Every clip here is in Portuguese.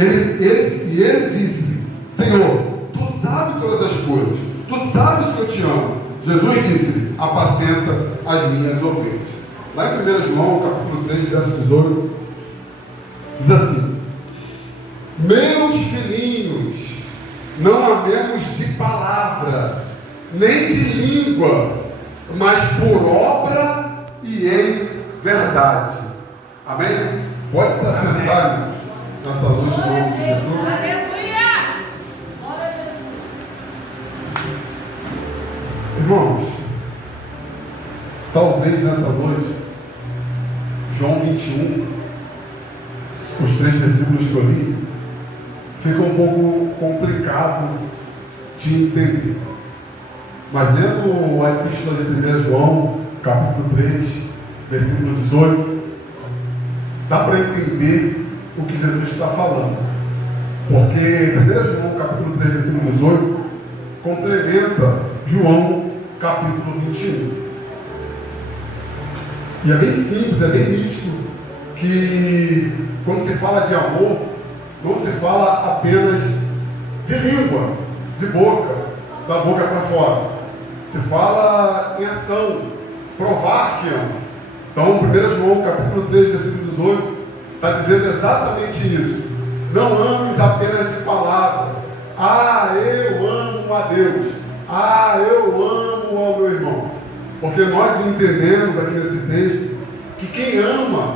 ele disse-lhe: Senhor, tu sabes todas as coisas, tu sabes que eu te amo. Jesus disse-lhe: apacenta as minhas ovelhas. Lá em 1 João, capítulo 3, verso 18, diz assim: meus filhinhos, não amemos de palavra, nem de língua, mas por obra e em verdade. Amém? Pode se assentar, irmãos, nessa noite, em nome de Jesus. Aleluia! Irmãos, talvez nessa noite, João 21, os 3 versículos que eu li, fica um pouco complicado de entender. Mas lendo a epístola de 1 João, capítulo 3, versículo 18, dá para entender o que Jesus está falando. Porque 1 João, capítulo 3, versículo 18, complementa João, capítulo 21. E é bem simples, é bem nítido que quando se fala de amor, não se fala apenas de língua, de boca, da boca para fora. Se fala em ação, provar que ama. Então, 1 João, capítulo 3, versículo 18, está dizendo exatamente isso. Não ames apenas de palavra. Ah, eu amo a Deus. Ah, eu amo ao meu irmão. Porque nós entendemos aqui nesse texto que quem ama,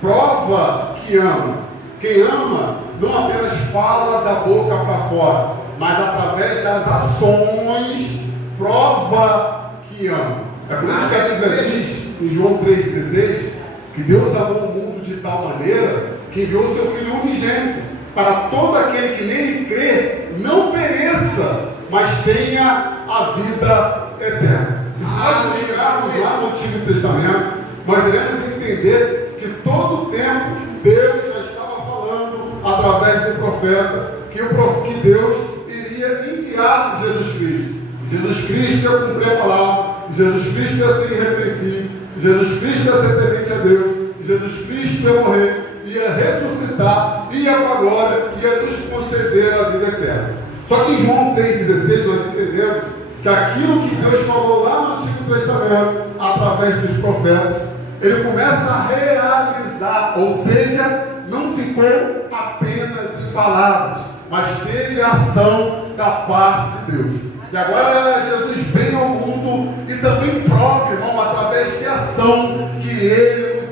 prova que ama. Quem ama não apenas fala da boca para fora, mas através das ações prova que ama. É por isso que a Bíblia diz em João 3,16 que Deus amou o mundo de tal maneira que enviou seu Filho unigênito para todo aquele que nele crê não pereça, mas tenha a vida eterna. E se nós buscarmos lá no Antigo Testamento, nós iremos entender que todo o tempo Deus já estava falando através do profeta que Deus iria enviar Jesus Cristo. Jesus Cristo ia cumprir a palavra, Jesus Cristo ia ser irrepreensível, Jesus Cristo ia ser temente a Deus, Jesus Cristo ia morrer, ia ressuscitar, ia para a glória, ia nos conceder a vida eterna. Só que em João 3,16 nós entendemos que aquilo que Deus falou lá no Antigo Testamento, através dos profetas, ele começa a realizar, ou seja, não ficou apenas em palavras, mas teve ação da parte de Deus. E agora Jesus vem ao mundo e também prova, irmão, através de ação que Ele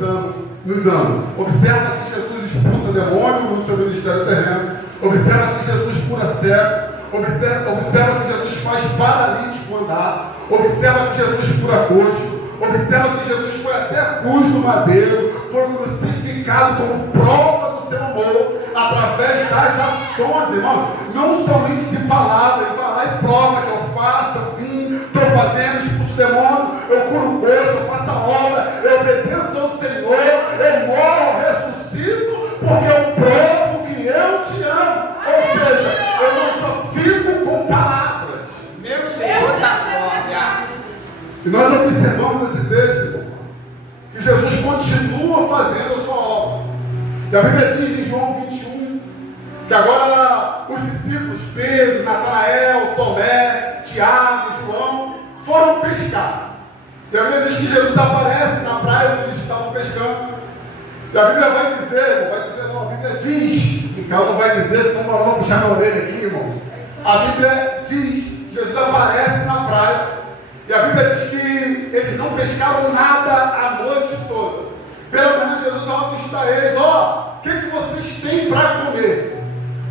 nos ama. Observa que Jesus expulsa demônio no seu ministério terreno. Observa que Jesus cura cego. Observa que Jesus faz paralítico andar. Observa que Jesus cura coxo. Observa que Jesus foi até a cruz do madeiro. Foi crucificado como prova do seu amor através das ações, irmãos. Não somente de palavras. Ele fala lá e prova que eu faço, eu vim, estou fazendo, expulso demônio, eu curo coxo, eu faço a obra, eu obedeço ao Senhor, eu morro, ressuscito, porque eu provo que eu te amo. Ou seja, eu não só fico com palavras. Meu Senhor da glória. E nós observamos esse texto, irmão, que Jesus continua fazendo a sua obra. E a Bíblia diz em João 21 que agora os discípulos Pedro, Natanael, Tomé, Tiago, João foram pescar. E a Bíblia diz que Jesus aparece na praia onde eles estavam pescando. E a Bíblia vai dizer, não, a Bíblia diz, ela não vai dizer, senão nós vamos puxar minha orelha aqui, irmão. A Bíblia diz, Jesus aparece na praia, e a Bíblia diz que eles não pescaram nada a noite toda. Pela manhã Jesus avista eles, o que vocês têm para comer?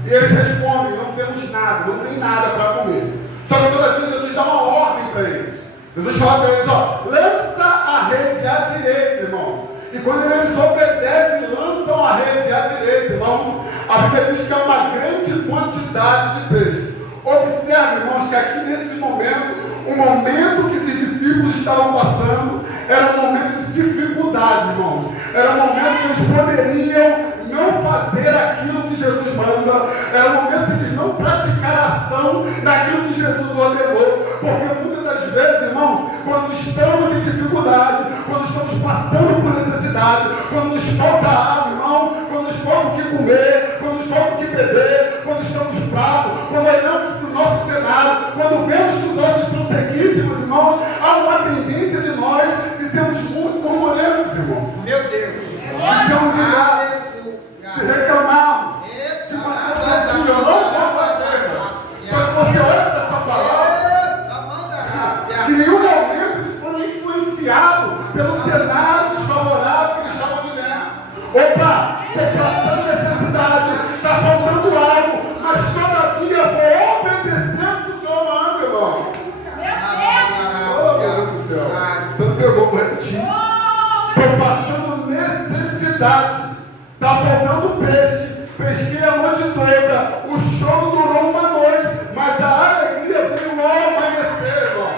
E eles respondem, não temos nada, não tem nada para comer. Só que toda vez Jesus dá uma ordem para eles. Jesus fala para eles, lança a rede à direita, irmãos. E quando eles obedecem, lançam a rede à direita, irmão, a Bíblia diz que é uma grande quantidade de peixe. Observe, irmãos, que aqui nesse momento, o momento que esses discípulos estavam passando, era um momento de dificuldade, irmãos. Era um momento que eles poderiam não fazer aquilo que Jesus manda. Era um momento que eles não praticar ação naquilo que Jesus ordenou. Porque muitas das vezes, irmãos, quando estamos em dificuldade, quando estamos passando por necessidade, quando nos falta água, irmão, quando nos falta o que comer, quando nos falta o que beber, noite, estou passando necessidade, está faltando peixe, pesquei a noite toda, o choro durou uma noite, mas a alegria veio ao amanhecer, irmão.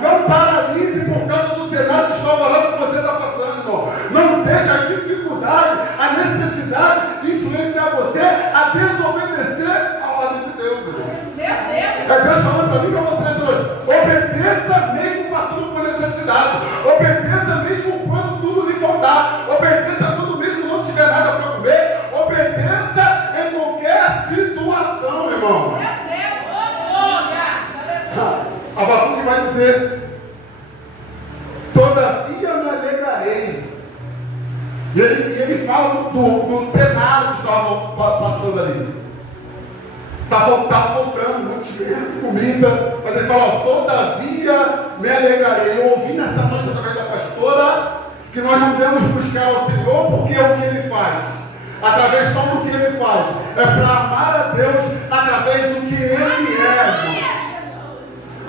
Não paralise por causa do cenário desfavorável que você está passando, irmão. Não deixe a dificuldade, a necessidade influenciar você a desobedecer a ordem de Deus, irmão. Meu Deus! É Deus falando para mim e para vocês hoje. Obedeça mesmo passando por necessidade. Obedeça mesmo quando tudo lhe faltar. Obedeça quando mesmo não tiver nada para comer. Obedeça em qualquer situação, irmão. Meu Deus! Glória! Abacuque vai dizer: todavia me alegrarei. E ele fala do cenário que estava passando ali. Está faltando mantimento, comida, mas ele fala: ó, todavia me alegrarei. Eu ouvi nessa noite através da pastora que nós não devemos buscar ao Senhor porque é o que Ele faz. Através só do que Ele faz. É para amar a Deus através do que Ele é.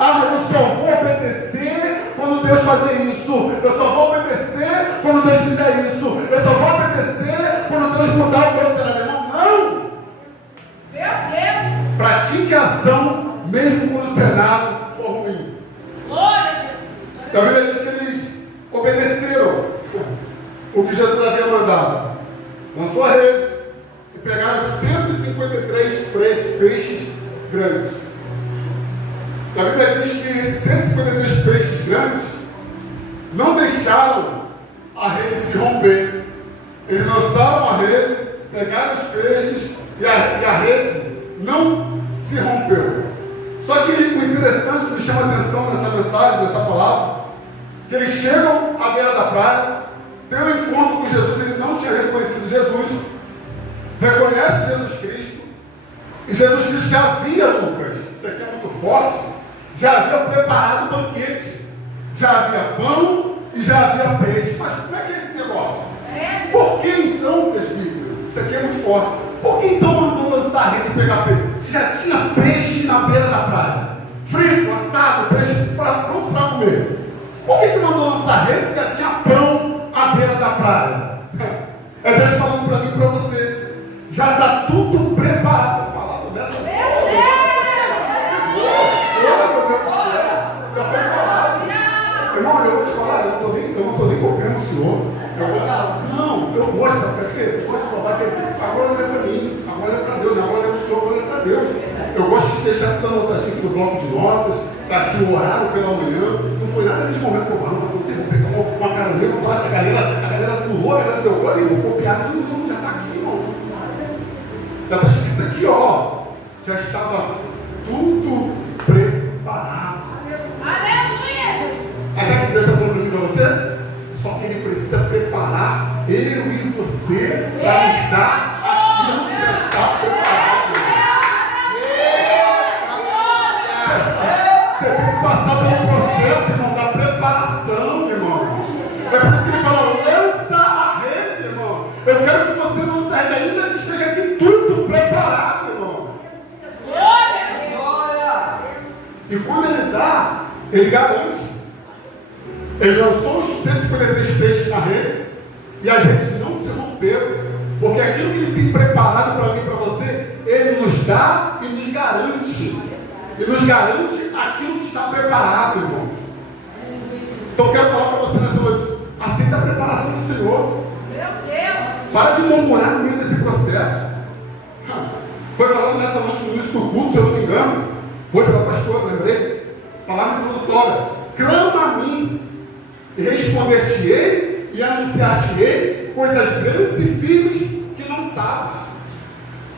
Ah, mas eu só vou obedecer quando Deus fazer isso. Eu só vou obedecer quando Deus me der isso. Eu só vou obedecer quando Deus mudar o meu cenário. Não! Meu Deus! Pratique a ação mesmo quando o cenário for ruim. Glória a Jesus! A Bíblia diz que eles obedeceram o que Jesus havia mandado. Lançou a rede e pegaram 153 peixes grandes. A Bíblia diz que esses 153 peixes grandes não deixaram a rede se romper. Eles lançaram a rede, pegaram os peixes e a rede não se rompeu. Só que o interessante que me chama a atenção nessa mensagem, nessa palavra, que eles chegam à beira da praia, têm um encontro com Jesus, ele não tinha reconhecido Jesus, reconhece Jesus Cristo, e Jesus Cristo já havia, Lucas, isso aqui é muito forte, já havia preparado o banquete, já havia pão e já havia peixe. Mas como é que é esse negócio? Por que então, presbítero? Isso aqui é muito forte. Por que então mandou lançar a rede e pegar peixe? Você já tinha peixe na beira da praia, frito, assado, peixe pronto para comer. Por que mandou lançar a rede se já tinha pão à beira da praia? É Deus falando para mim e para você. Já está tudo preparado. Falando dessa forma. Já foi falado. Irmão, eu vou te falar, eu não estou nem copiando o senhor. Eu gosto, sabe? Eu gosto de provar que agora não é para mim, agora é para Deus, agora é para o senhor, agora é para Deus. Eu gosto de deixar tudo anotadinho aqui no bloco de notas, aqui o horário pela manhã. Não foi nada nesse momento que eu falo, não sei, vou pegar uma caroneira, vou falar que a galera pulou, a galera deu olho, vou copiar. Não, já está aqui, irmão. Já está escrito aqui, ó. Já estava tudo preparado. Aleluia! Mas sabe o que Deus está falando para mim, para você? Só que Ele precisa preparar eu e você para nos dar aquilo que já está preparado. Você tem que passar pelo processo, irmão, da preparação, irmão. É por isso que Ele fala: lança a rede, irmão. Eu quero que você lance a rede, ainda que esteja aqui tudo preparado, irmão. E quando Ele dá, Ele garante. Ele lançou os 153 peixes na rede e as redes não se romperam, porque aquilo que Ele tem preparado para mim e para você, Ele nos dá e nos garante. E nos garante aquilo que está preparado, irmãos. Então eu quero falar para você nessa noite: aceita a preparação do Senhor. Meu Deus! Para de murmurar no meio desse processo. Foi falado nessa noite no início do culto, se eu não me engano, foi pela pastora, lembrei? Palavra introdutória: clama a mim, e responder-te-ei e anunciar-te-ei coisas grandes e firmes que não sabes.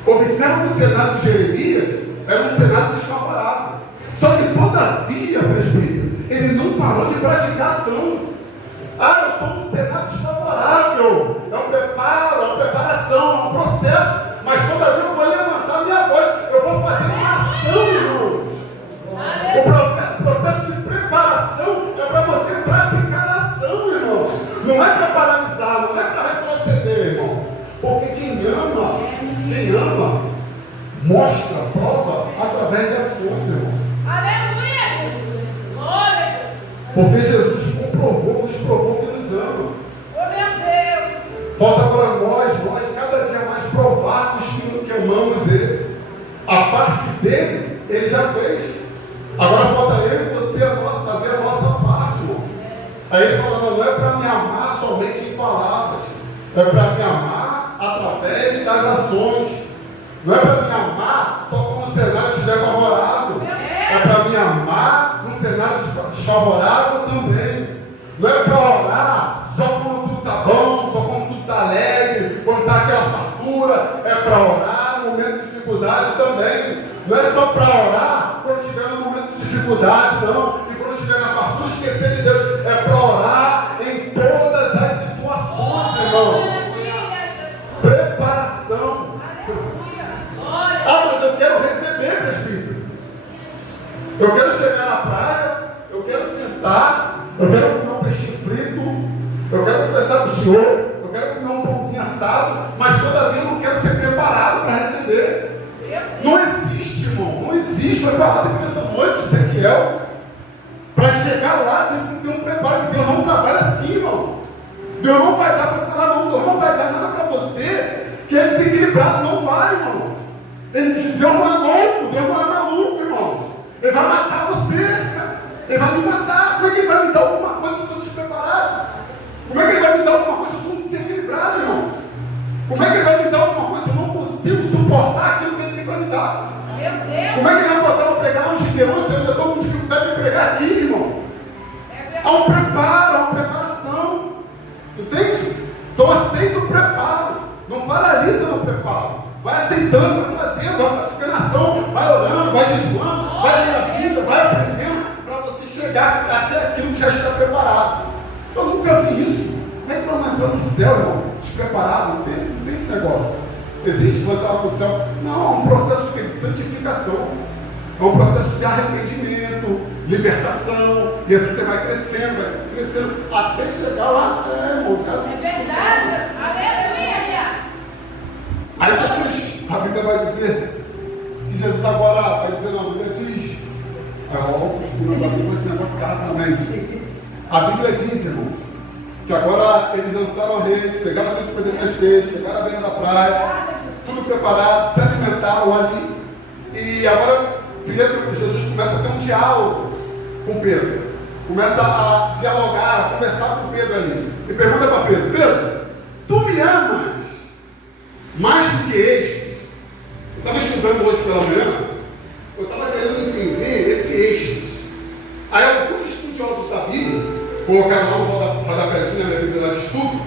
Observa que o cenário de Jeremias era um cenário desfavorável. Só que todavia, presbítero, ele não parou de praticar ação. Ah, eu estou num cenário desfavorável. É um preparo, é uma preparação, é um processo. Mas todavia eu vou levantar minha voz. Eu vou fazer uma ação, irmãos. O processo de preparação é para você praticar a ação, irmãos. Não é para paralisar, não é para retroceder, irmão. Porque quem ama, mostra, prova através de ações, irmão. Aleluia, Jesus! Glória a Jesus! Porque Jesus comprovou, nos provou que nos ama. Oh, meu Deus. Falta para nós cada dia mais provarmos que amamos Ele. A parte dele, Ele já fez. Agora falta eu e você fazer a nossa parte, irmão. Aí ele fala, não é para me amar somente em palavras, é para me amar através das ações. Não é para me amar só quando o cenário estiver favorável. É para me amar num cenário desfavorável também. Não é para orar só quando tudo está bom, só quando tudo está alegre, quando está aquela fartura. É para orar no momento de dificuldade também. Não é só para orar quando estiver no momento de dificuldade, não. E quando estiver na fartura, esquecer de Deus. É para orar em todas as situações, irmão. Preparação. Ah, mas eu quero receber, presbítero. Eu quero chegar na praia, eu quero sentar, eu quero comer um peixinho frito, eu quero conversar com o senhor, eu quero comer um pãozinho assado, mas todavia eu não quero ser preparado para receber. Não existe, irmão, não existe. Vai falar depois dessa noite, Ezequiel. Para chegar lá, tem que ter um preparo, que Deus não trabalha assim, irmão. Deus não vai dar para falar, não, Deus não vai dar nada para você, que é desequilibrado, não vai, irmão. Deus não é louco, Deus não é maluco, irmão. Ele vai matar você, ele vai me matar. Como é que ele vai me dar alguma coisa se eu estou despreparado? Como é que ele vai me dar alguma coisa se eu sou desequilibrado, irmão? Como é que ele vai me dar alguma coisa se eu não consigo suportar aquilo que ele tem para me dar? Meu Deus. Como é que ele vai botar para pregar lá onde Deus, se eu ainda estou com dificuldade de pregar aqui, irmão? Há um preparo, há uma preparação. Entende? Então aceita o preparo. Não paralisa no preparo. Vai aceitando, vai fazendo, vai praticando ação, vai orando, vai jejuando, vai lendo a Bíblia, vai aprendendo para você chegar até aquilo que já está preparado. Eu nunca vi isso. Como é que nós entramos no céu, irmão? Despreparado? Não tem esse negócio. Existe vou entrar no céu? Não, é um processo de santificação. É um processo de arrependimento, libertação. E assim você vai crescendo, até chegar lá. Irmão, os caras É verdade. Aleluia. Aí Jesus, a Bíblia vai dizer, que Jesus agora vai dizer na Bíblia diz, costura da Bíblia esse negócio carnalmente. A Bíblia diz, irmãos, que agora eles lançaram a rede, pegaram 153 peixes, chegaram à beira da praia, tudo preparado, se alimentaram ali, e agora Jesus começa a ter um diálogo com Pedro, começa a dialogar, a conversar com Pedro ali, e pergunta para Pedro, Pedro, tu me amas mais do que estes? Eu estava estudando hoje pela manhã, eu estava querendo entender esse estes. Aí alguns estudiosos da Bíblia colocaram lá no rodapézinho, na minha Bíblia de estudo,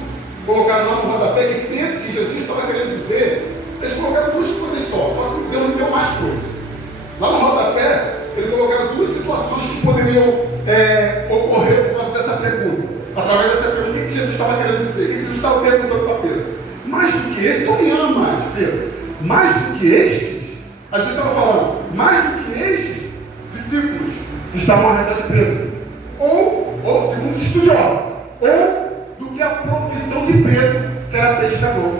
colocaram lá no rodapé que Pedro, que Jesus estava querendo dizer, eles colocaram duas coisas só que Deus não deu mais coisas. Lá no rodapé, eles colocaram duas situações que poderiam ocorrer por causa dessa pergunta. Através dessa pergunta, o que Jesus estava querendo dizer? O que Jesus estava perguntando para Pedro? Mais do que estes, tu me amas, Pedro. Mais do que estes, a gente estava falando, mais do que estes discípulos que estavam ao redor de Pedro, ou segundo os estudiosos, ou do que a profissão de Pedro, que era pescador.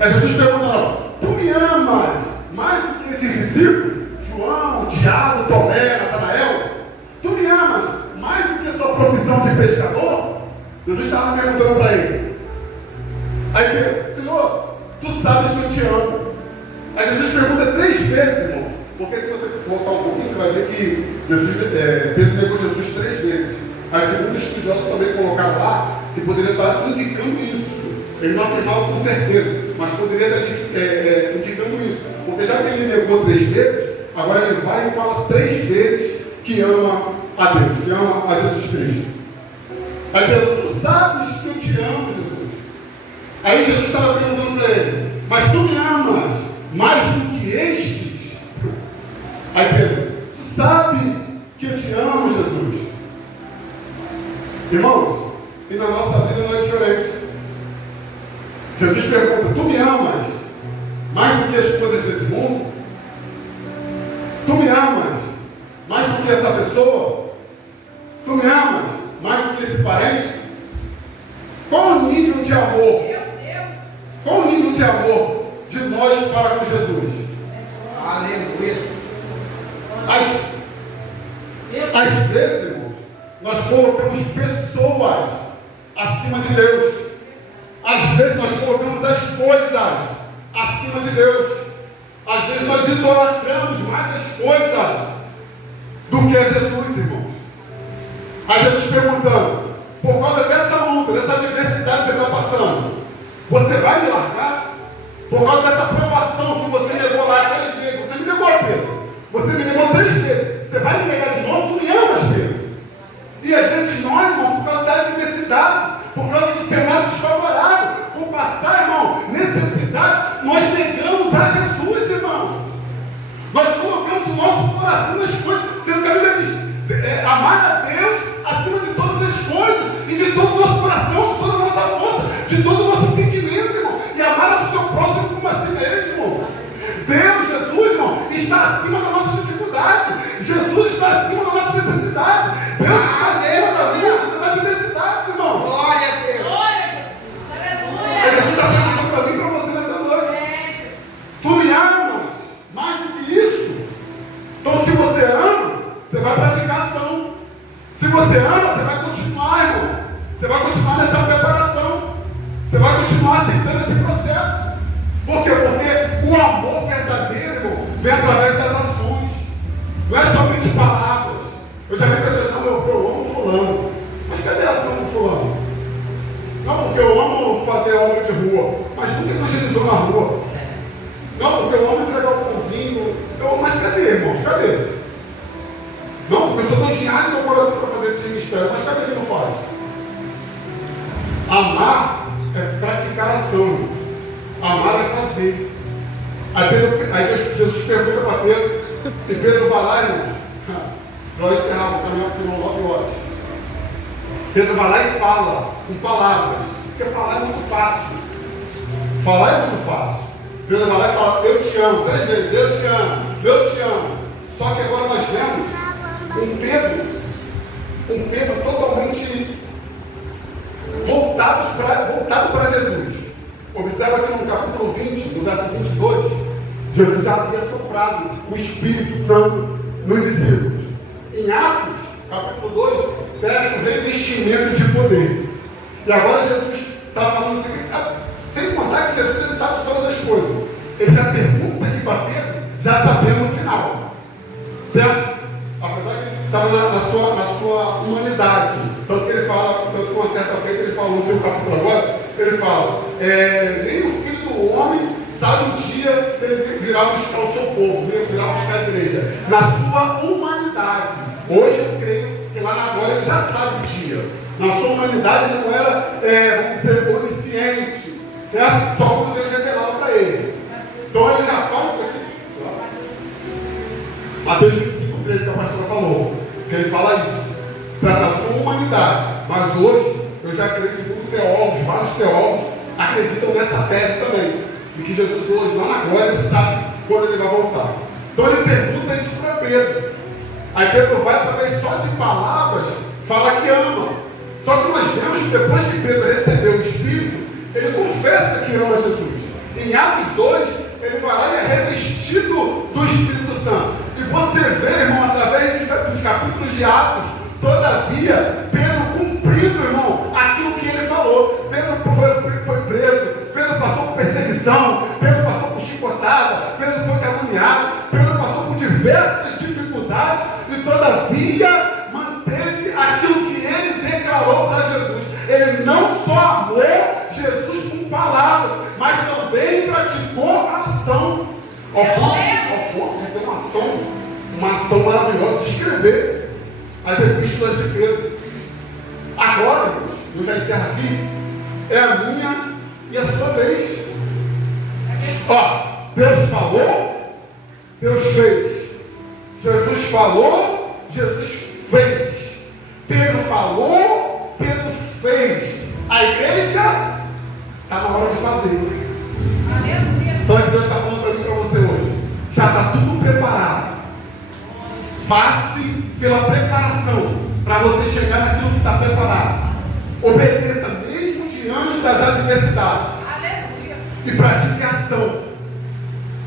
Aí Jesus perguntou, tu me amas mais do que esses discípulos, João, Tiago, Tomé, Natanael? Tu me amas mais do que a sua profissão de pescador? Jesus estava perguntando para ele. Aí Pedro, Senhor, tu sabes que eu te amo. Aí Jesus pergunta 3 vezes, irmão. Porque se você voltar um pouquinho, você vai ver que Pedro negou Jesus 3 vezes. Aí segundo os estudiosos também colocaram lá que poderia estar indicando isso. Ele não afirmava com certeza, mas poderia estar indicando isso. Porque já que ele negou 3 vezes, agora ele vai e fala 3 vezes que ama a Deus, que ama a Jesus Cristo. Aí Pedro, tu sabes que eu te amo, Jesus. Aí Jesus estava perguntando para ele, mas tu me amas mais do que estes? Aí Pedro, tu sabe que eu te amo, Jesus? Irmãos, e na nossa vida não é diferente. Jesus pergunta, tu me amas mais do que as coisas desse mundo? Tu me amas mais do que essa pessoa? Tu me amas mais do que esse parente? Qual o nível de amor? Qual o nível de amor de nós para com Jesus? Aleluia. Às vezes, irmãos, nós colocamos pessoas acima de Deus. Às vezes nós colocamos as coisas acima de Deus. Às vezes nós idolatramos mais as coisas do que a Jesus, irmãos. Aí Jesus perguntando, por causa dessa luta, dessa adversidade que você está passando, você vai me largar? Por causa dessa provação que você negou lá 3 vezes, você me negou, Pedro. Você me negou 3 vezes. Você vai me negar de novo? Tu me amas, Pedro. E às vezes nós, irmão, por causa da adversidade, por causa do cenário desfavorável, por passar, irmão, necessidade, nós negamos a Jesus, irmão. Nós colocamos o nosso coração nas coisas. Sendo que a Bíblia diz, amar a Deus acima de todas as coisas, e de todo o nosso coração, de toda a nossa força, de todo o nosso entendimento, irmão, e amar o seu próximo como a si mesmo, irmão. Deus, Jesus, irmão, está acima da nossa dificuldade. Jesus está acima da nossa necessidade. Deus está acima da vida, das adversidades, irmão. Glória a Deus. Glória a Jesus. Aleluia. Mas Jesus está perguntando para mim e para você nessa noite. Tu me amas mais do que isso? Então, se você ama, você vai praticar ação. Se você ama, você vai continuar, irmão. Você vai continuar nessa preparação. Você vai continuar aceitando esse processo. Por quê? Porque o amor verdadeiro, irmão, vem através das ações. Não é somente palavras. Eu já vi pessoas, não, eu amo fulano. Mas cadê a ação do fulano? Não, porque eu amo fazer obra de rua. Mas nunca evangelizou na rua. Não, porque eu amo entregar o pãozinho. Mas cadê, irmãos? Cadê? Não, porque eu sou tão engenhado no meu coração para fazer esse ministério. Mas cadê que não faz? Amar é praticar ação. Amar é fazer. Aí Jesus pergunta para Pedro, e Pedro vai lá, irmãos, para encerrar, o caminhão final 9 horas. Pedro vai lá e fala, com palavras, porque falar é muito fácil. Falar é muito fácil. Pedro vai lá e fala, eu te amo, 3 vezes, eu te amo, eu te amo. Só que agora nós vemos um Pedro totalmente voltado para Jesus. Observa que no capítulo 20, no verso 22, Jesus já havia soprado o Espírito Santo nos discípulos. Em Atos, capítulo 2, desce o revestimento de poder. E agora Jesus está falando assim, sem contar que Jesus ele sabe de todas as coisas. Ele já pergunta isso aqui para Pedro, já sabendo no final. Certo? Apesar que ele estava na sua humanidade. Tanto que ele fala, tanto que uma certa feita ele falou no seu capítulo agora, ele fala, nem o Filho do Homem sabe o dia dele virar buscar o seu povo, virar buscar a igreja. Na sua humanidade. Hoje eu creio que lá na glória ele já sabe o dia. Na sua humanidade ele não era, vamos dizer, onisciente, certo? Só quando Deus revelava para ele. Então ele já fala isso aqui. Mateus 25, 13, que a pastora falou, que ele fala isso, certo? Na sua humanidade. Mas hoje, eu já creio, segundo teólogos, vários teólogos, acreditam nessa tese também, de que Jesus hoje, lá na glória, ele sabe quando ele vai voltar. Então ele pergunta isso para Pedro. Aí Pedro vai, através só de palavras, falar que ama. Só que nós vemos que depois que Pedro recebeu o Espírito, ele confessa que ama Jesus. Em Atos 2, ele vai lá e é revestido do Espírito Santo. E você vê, irmão, através dos capítulos de Atos, todavia, Pedro cumprindo, irmão, aquilo que ele falou. Pedro foi preso, Pedro passou por perseguição, Pedro passou por chicotada, Pedro foi caluniado, Pedro passou por diversas dificuldades e todavia manteve aquilo que ele declarou para Jesus. Ele não só amou Jesus com palavras, mas também praticou a ação. Ao ponto de ter uma ação maravilhosa de escrever as epístolas de Pedro. Agora, irmãos, eu já encerro aqui, é a minha e a sua vez. Deus falou, Deus fez. Jesus falou, Jesus fez. Pedro falou, Pedro fez. A igreja está na hora de fazer. Então Deus está falando para mim e para você hoje. Já está tudo preparado. Passe pela preparação para você chegar naquilo que está preparado. Obedeça mesmo diante das adversidades. Aleluia. E pratique a ação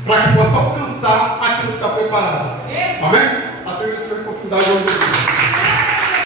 para que possa alcançar aquilo que está preparado. Amém? Assim eu espero oportunidade hoje.